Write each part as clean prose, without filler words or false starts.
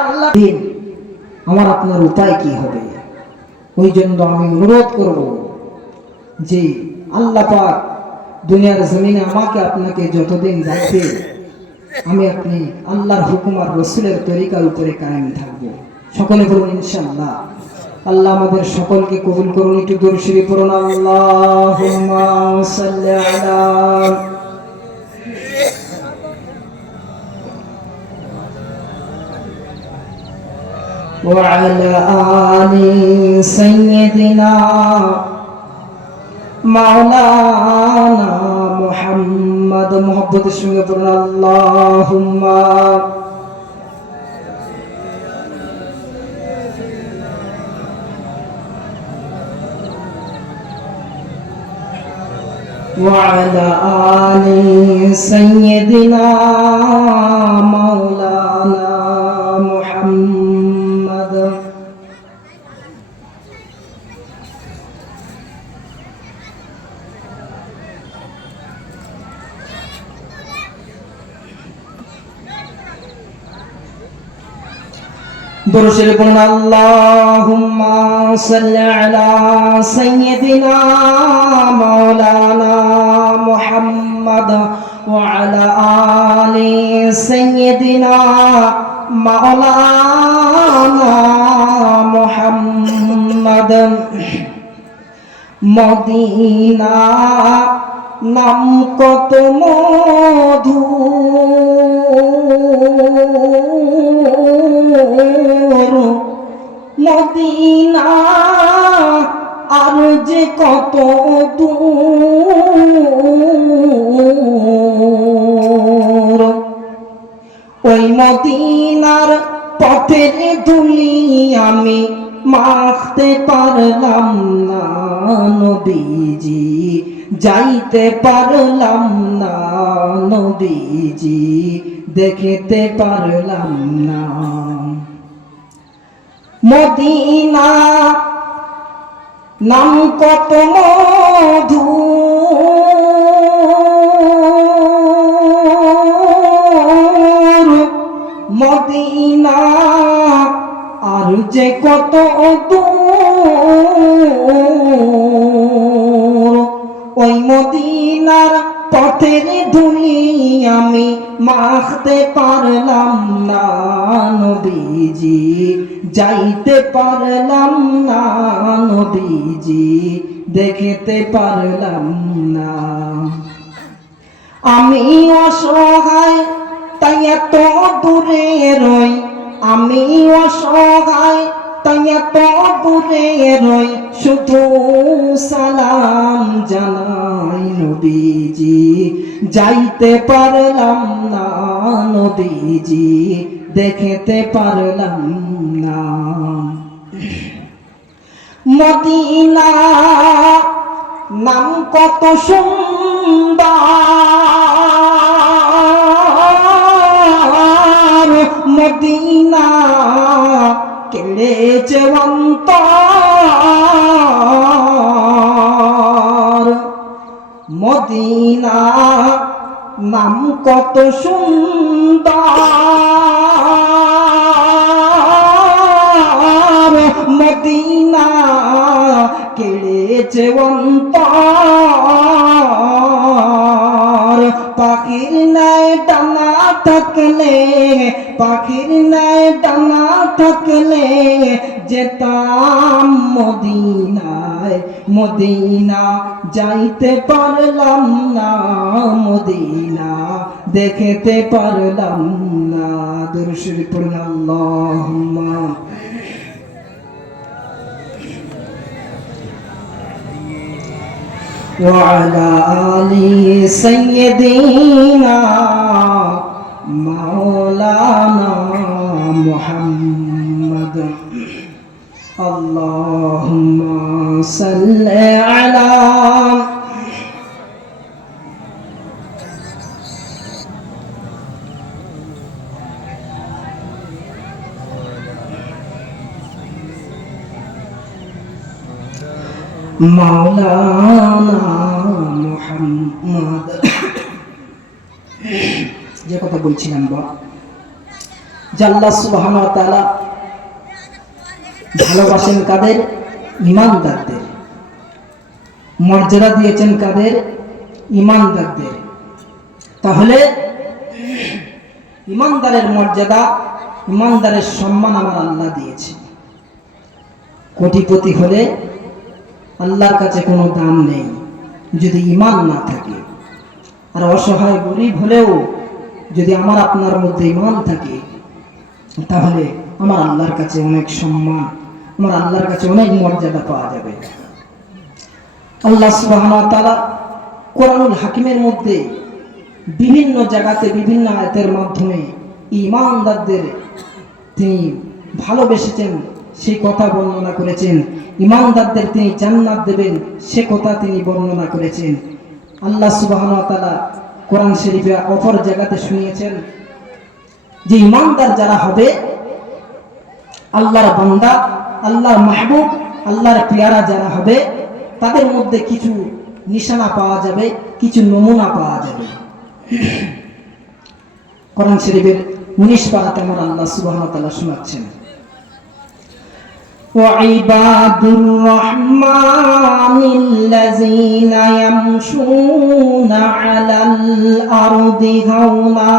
আল্লাহ দিন, আমার আপনার উপায় কি হবে? ওই জন্য আমি অনুরোধ করব যে আল্লাহ পাক দুনিয়ার জমিনে আমাকে আপনাকে যতদিন রাখবে, আমি আপনি আল্লাহর হুকুম আর রসুলের তরিকার উপরে কায়েম থাকবো। সকলে বলুন ইনশাআল্লাহ। আল্লাহ আমাদের সকলকে কবুল করুন। একটু দরুদ শরীফ পড়ুন। আল্লাহুম্মা সাল্লি আলা ওয়া আলা আলি সাইয়্যিদিনা মাওলানা মুহাম্মদ। মুহাব্বতের সঙ্গে পড়ুন আল্লাহুম্মা وعلى آل سيدنا مولانا محمد। درود شريف اللهم صل على سيدنا مولانا محمد وعلى آل سيدنا مولانا محمد। মদিনা নাম কত মধু, মদিনা আর যে কত দূর, ওই মদিনার পথের ধুলি আমি মাখতে পারলাম না নবীজি, যাইতে পারলাম না নবীজি, দেখতে পারলাম না। মদিনা নাম কত মধু, মদিনা আর যে কত দূর, ওই মদিনার পথের ধুলি আমি মাখতে পারলাম না নবীজি, যাইতে পারলাম না নবীজি, দেখতে পারলাম না। আমি অসহায় তাই এত দূরে রই, আমি অসহায় তাই এত দূরে রই, শুধু সালাম জানাই নবীজি, যাইতে পারলাম না নবীজি, দেখতে পারলাম না। মদিনা নাম কত সুন্দর, মদিনা কেড়েছে অন্তর, মদিনা নাম কত সুন্দর, মদিনা কেড়েছে অন্তর। পাখির নাই ডানা থাকলে, পাখির নাই ডানা থাকলে যেতাম মদিনায়, মদিনা যাইতে পারলাম না মদিনা, দেখতে পারলাম না। দুরূদ শরীফ পড়ুন আল্লাহুম্মা وعلى آل سيدنا مولانا محمد। اللهم صل على মাওলানা মুহাম্মদ। যে কথা বলছিলাম যে আল্লাহ সুবহানাহু ওয়া তাআলা ভালোবাসেন কাদের? ঈমানদারদের। মর্যাদা দিয়েছেন কাদের? ঈমানদারদের। তাহলে ঈমানদারের মর্যাদা, ঈমানদারের সম্মান আমার আল্লাহ দিয়েছে। কোটিপতি হলে আল্লাহর কাছে কোনো দাম নেই যদি ঈমান না থাকে। আর অসহায় গরিব হলেও যদি আমার আপনার মধ্যে ঈমান থাকে, তাহলে আমার আল্লাহর কাছে অনেক সম্মান, আমার আল্লাহর কাছে অনেক মর্যাদা পাওয়া যাবে। আল্লাহ সুবহানাহু ওয়া তাআলা কোরআনুল হাকিমের মধ্যে বিভিন্ন জায়গাতে বিভিন্ন আয়াতের মাধ্যমে ঈমানদারদের তিনি ভালোবেসেছেন সেই কথা বর্ণনা করেছেন। ঈমানদারদের তিনি জান্নাত দেবেন সে কথা তিনি বর্ণনা করেছেন। আল্লাহ সুবহানাহু ওয়া তাআলা কোরআন শরীফে অপর জায়গাতে শুনিয়েছেন যে ঈমানদার যারা হবে, আল্লাহর বান্দা, আল্লাহর মাহবুব, আল্লাহর পেয়ারা যারা হবে, তাদের মধ্যে কিছু নিশানা পাওয়া যাবে, কিছু নমুনা পাওয়া যাবে। কোরআন শরীফের 19 পারাতে আমার আল্লাহ সুবহানাহু ওয়া তাআলা শোনাচ্ছেন, ওয়াইবাদুর রহমানিল্লাযীনা ইয়ামশুনা আলাল আরদি হাওনা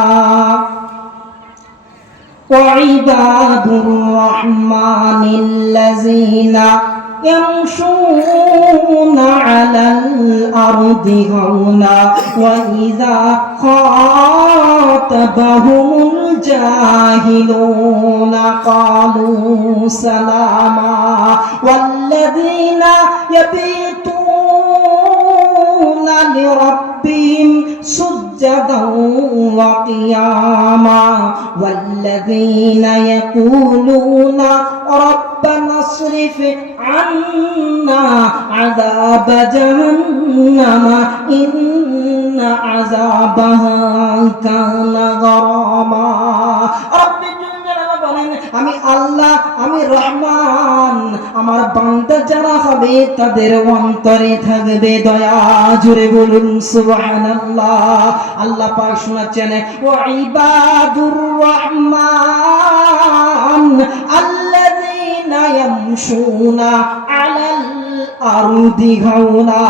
ওয়াইবাদুর রহমানিল্লাযীনা يمشون على الأرض هونا وإذا خاطبهم الجاهلون قالوا سلاما والذين يبيتون لربهم سجدا وقياما والذين يقولون ربنا اصرف عنا عذاب جهنم إن عذابها كان غراما আমি আল্লাহ, আমি রহমান, আমার বান্দা যারা হবে তাদের অন্তরে থাকবে দয়া। জোরে বলুন সুবহানাল্লাহ। আল্লাহ পাক শোনাচ্ছেন, ওয়া ইবাদুর রহমান আল্লাযীনা ইয়ামশুনা আলাল আরদি হাওনা।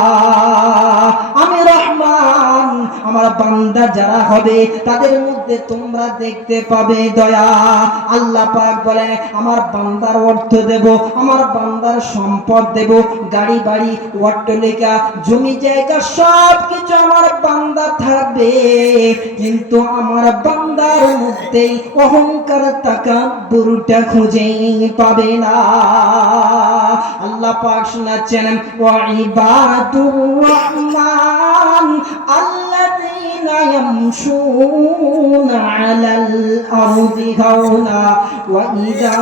আমি রহমান, আমার বান্দা যারা হবে তাদের মধ্যে তোমরা দেখতে পাবে দয়া। আল্লাহ পাক বলে, আমার বান্দার অর্থ দেব, আমার বান্দার সম্পদ দেব, গাড়ি বাড়ি অট্টালিকা জমি জায়গা সব কিছু আমার বান্দা থাকবে, কিন্তু আমার বান্দার মধ্যে অহংকার তাকাব্বুরটা খুঁজে পাবে না। আল্লাহ পাক শোনাচ্ছেন, ওয়া ইবাদুর রহমান আল্লাযীনা ইয়ামশুনা আলাল আরদি হাওনা ওয়া ইযা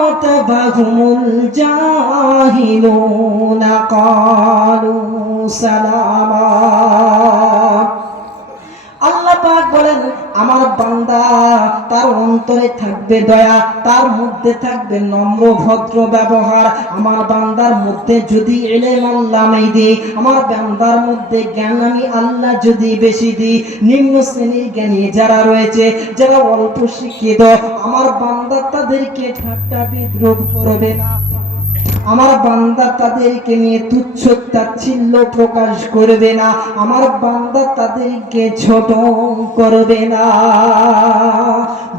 খাতাবাহুমুল জাহিলুনা ক্বালু সালামা। আল্লাহ পাক বলেন, আমার বান্দা তার অন্তরে থাকবে দয়া, তার মধ্যে থাকবে নম্র ভদ্র ব্যবহার। আমার বান্দার মধ্যে যদি ইলম আল্লাহ আমি দিই, আমার বান্দার মধ্যে জ্ঞান আমি আল্লাহ যদি বেশি দিই, নিম্ন শ্রেণীর জ্ঞানী যারা রয়েছে, যারা অল্প শিক্ষিত, আমার বান্দা তাদেরকে ঠাট্টা বিদ্রুপ করবে না। আমার বান্দা তাদেরকে নিয়ে তুচ্ছ তাচ্ছিল্য প্রকাশ করবে না। আমার বান্দা তাদেরকে ছোট করবে না।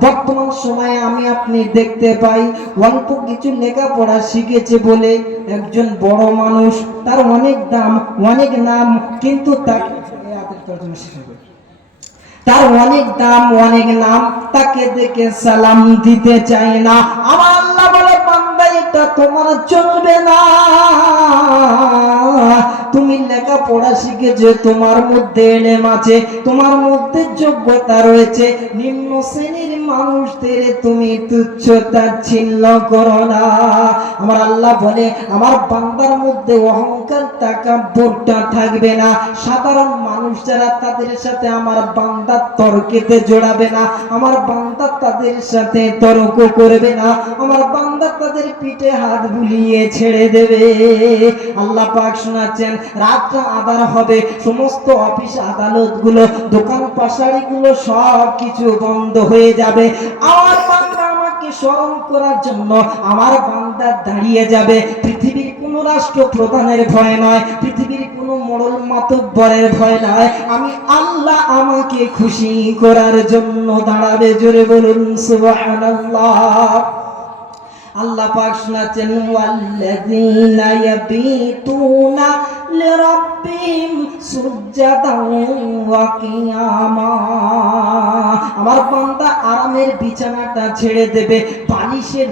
বর্তমান সময়ে আমি আপনি দেখতে পাই, অল্প কিছু লেখাপড়া শিখেছে বলে একজন বড় মানুষ, তার অনেক দাম, অনেক নাম, কিন্তু তাকে তার অনেক দাম, অনেক নাম, তাকে দেখে সালাম দিতে চায় না। আমার আল্লাহ বলে, বান্দা এটা তোমার চলবে না। তুমি লেখাপড়া শিখেছো, তোমার মধ্যে ইলম আছে, তোমার মধ্যে যোগ্যতা রয়েছে, নিম্ন শ্রেণীর মানুষদের তুমি তুচ্ছ তাচ্ছিল্য করো না। আমার আল্লাহ বলে, আমার বান্দার মধ্যে অহংকার তাকাব্বুরটা থাকবে না। সাধারণ মানুষ যারা, তাদের সাথে আমার বান্দা তর্কেতে জড়াবে না। আমার বান্দা তাদের সাথে তর্ক করবে না। আমার বান্দা তাদের পিঠে হাত বুলিয়ে ছেড়ে দেবে। আল্লাহ পাক শোনাচ্ছেন, রাত আঁধার হবে, সমস্ত অফিস আদালত গুলো, দোকান পাশারি গুলো সব কিছু বন্ধ হয়ে যাবে। আমার বান্দা আমাকে স্মরণ করার জন্য আমার বান্দা দাঁড়িয়ে যাবে। পৃথিবীর কোন রাষ্ট্র প্রধানের ভয় নয়, পৃথিবীর কোন মোড়ল মাতব্বরের ভয় নয়, আমি আল্লাহ আমাকে খুশি করার জন্য দাঁড়াবে। জোরে বলুন সুবহানাল্লাহ। আল্লাহ পাক শোনাচ্ছেন, ওয়াল্লাযীনা ইয়াবিতুনা লিরাব্বিহিম সুজদান ওয়া কিয়ামা। আমার বান্দা আরামের বিছানাটা ছেড়ে দেবে, বালিশের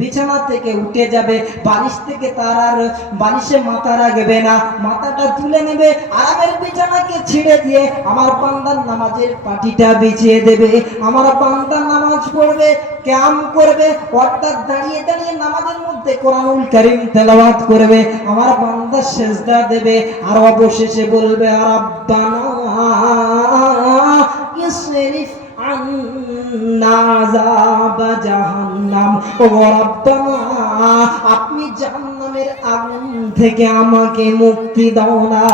বিছানা থেকে উঠে যাবে, বালিশ থেকে তার আর বালিশে মাথা রাখবে না, মাথাটা তুলে নেবে, আরামের বিছানাকে ছেড়ে দিয়ে আমার বান্দার নামাজের পাটিটা বিছিয়ে দেবে। আমার বান্দা নামাজ পড়বে, কিয়াম করবে, অর্থাৎ দাঁড়িয়ে দাঁড়িয়ে নামাজের মধ্যে কোরআনুল কারীম তেলাওয়াত করবে। আমার বান্দা সিজদা দেবে, আর অবশেষে বলবে, রাব্বানা ইসরিফ আন্না আযাব জাহান্নাম। ও রাব্বানা, আপনি জাহান্নামের আগুন থেকে আমাকে মুক্তি দাও না।